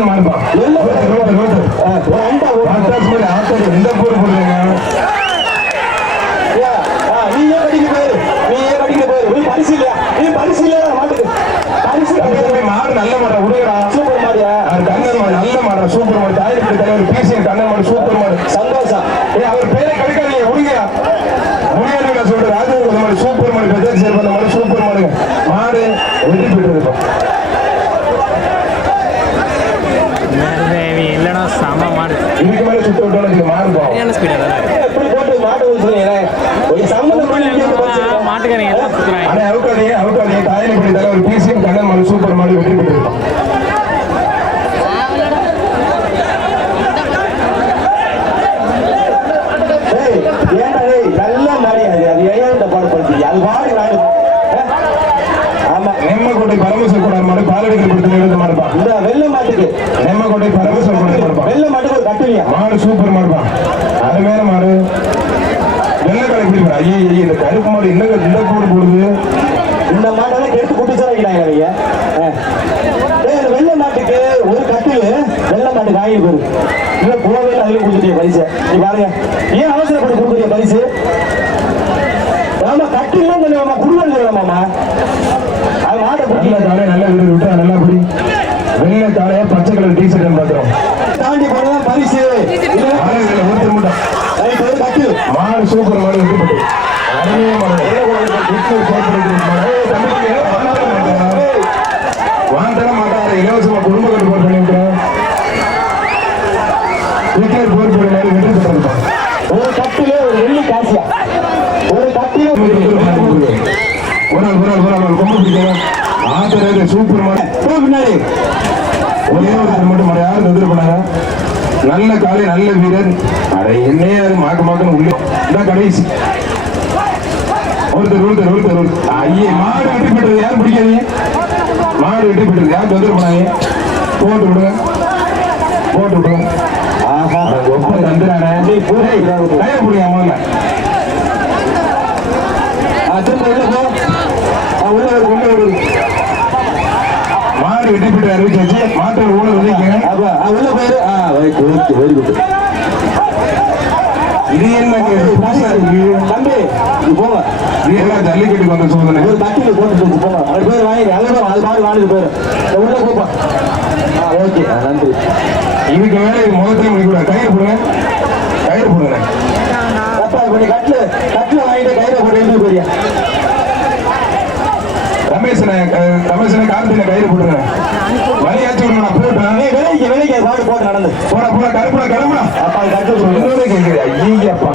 கண்ணன் மாடுப்பா இந்த போர் போடுறீங்க நீயே கடிக்க போயிரு பரிசு இல்லையா நீ பரிசு இல்லையா மாட்டுக்கு பரிசு மாடு நல்ல மாடா உடுங்கடா சூப்பர் மாடியா கண்ணன் மாடு நல்ல மாடா சூப்பர் மாடு தாயப்படி தலைவர் பேசிய கண்ணன் மாடு சூப்பர் மாடு சந்தோஷம் அவர் பேரை கிடைக்காதீங்க உடுங்கயா முடியாது சொல்ற ராஜேந்திர மாடு சூப்பர் மாடு பெஜர் சேர் பண்ண மாடு சூப்பர் மாடு மாடு வெற்றி பெற்றது இல்லைன்னா செம மாடு இதுக்கு மேலே சுத்த விட்டோம் மாடு எப்படி போட்டு மாட்டு ஒரு சம்பந்தம் மாட்டுக்காரங்க எல்லாம் சுத்துறாங்க அவுக்காதீங்க தாயப்படி தலைவர் பேசிய கண்ணன் மாடு சூப்பர் மாடு வெற்றி பெற்றது நல்ல மாடி அது ஏன் பாடுபடுத்தி அது மாடு நாடு ஆமா நெம்மக்கோட்டை பரமேஸ்வர் கூட மாடு பாலடிகள் கொடுத்து எழுத மாடுப்பா இந்த வெள்ள மாட்டுக்கு நெம்மக்கோட்டை பரமேஸ்வர் கூட மாடுப்பா வெள்ள மாட்டுக்கு ஒரு கட்டுலியா மாடு சூப்பர் மாடுப்பா அது மேல மாடு வெள்ள கடை பிடிப்பா ஐயே இந்த கருப்பு மாடு இன்னும் இந்த போடு போடுது இந்த மாடெல்லாம் கெடுத்து குட்டி சொல்லிக்கிறாங்க நீங்க வெள்ள மாட்டுக்கு ஒரு கட்டில் வெள்ள மாட்டுக்கு ஆகி போயிரு இல்ல போவே அதுல கொடுத்துட்டிய பரிசு நீ பாருங்க ஏன் அவசரப்பட்டு கொடுக்குறிய பரிசு ஆமா கட்டிலாம் கொஞ்சம் குடும்பம் சொல்லலாமாமா அது மாட்டை நல்ல காலையை நல்ல வீடு விட்டா நல்லா பிடி வெள்ளை காலையா பச்சை கலர் டீஷர்ட் பாத்துறோம் தாண்டி போனதான் பரிசு ஒருத்தர் மட்டும் கட்டில் மாடு சூப்பர் மாடு வெற்றி வாங்கலாம் மாட்டாரு இலவசமா குடும்ப கட்டு போர் பண்ணிவிட்டேன் போர் போட மாதிரி வெற்றி பெற்றாங்க ஒரு கட்டிலே ஒரு வெள்ளி காசியா ஒரு கட்டிலே கொம்பு பிடிக்கணும் ஆத்தரவு சூப்பர் மாடு பின்னாடி ஒரே ஒருத்தர் மட்டும் யாரும் எதிர் பண்ணாங்க நல்ல காலை நல்ல வீரர் அரை என்னையே அது மாக்கன்னு உள்ளே கடைசி ஒருத்தர் ஐயே மாடு வெற்றி பெற்றது யாரும் பிடிக்காதீங்க மாடு வெற்றி பெற்றது யாரும் எதிர் பண்ணாங்க போட்டு விடுங்க ஆஹா ரொம்ப தந்துறானே கையில பிடிங்க முதல்ல மாடு வெற்றி பெற்று அறிவிச்சாச்சு மாட்டோட ஊழல் உள்ள போயிரு வெரி குட் இது என்ன தம்பி போங்க ஜல்லிக்கட்டுக்கு வந்த சோதனை ஒரு கட்டில போட்டு போங்க அது பேர் வாங்கி அங்கே அது மாதிரி வாங்கிட்டு போயிரு உள்ள போப்பா ஓகே நன்றி இதுக்கு மேல இது முகத்தையும் முடிக்கூடாது கயிறு போடுங்க அப்பா இப்ப நீ கட்டில வாங்கிட்டு கயிறை போட்டு எழுதி போறியா ரமேஷனை கார்த்திகை கயிறு போடுங்க வழியாச்சு நான் போட்டேன் விலைக்கு பாடு போட்டு நடந்து போட கிளம்புடா அப்பா கட்டு கேட்குது ஐயப்பா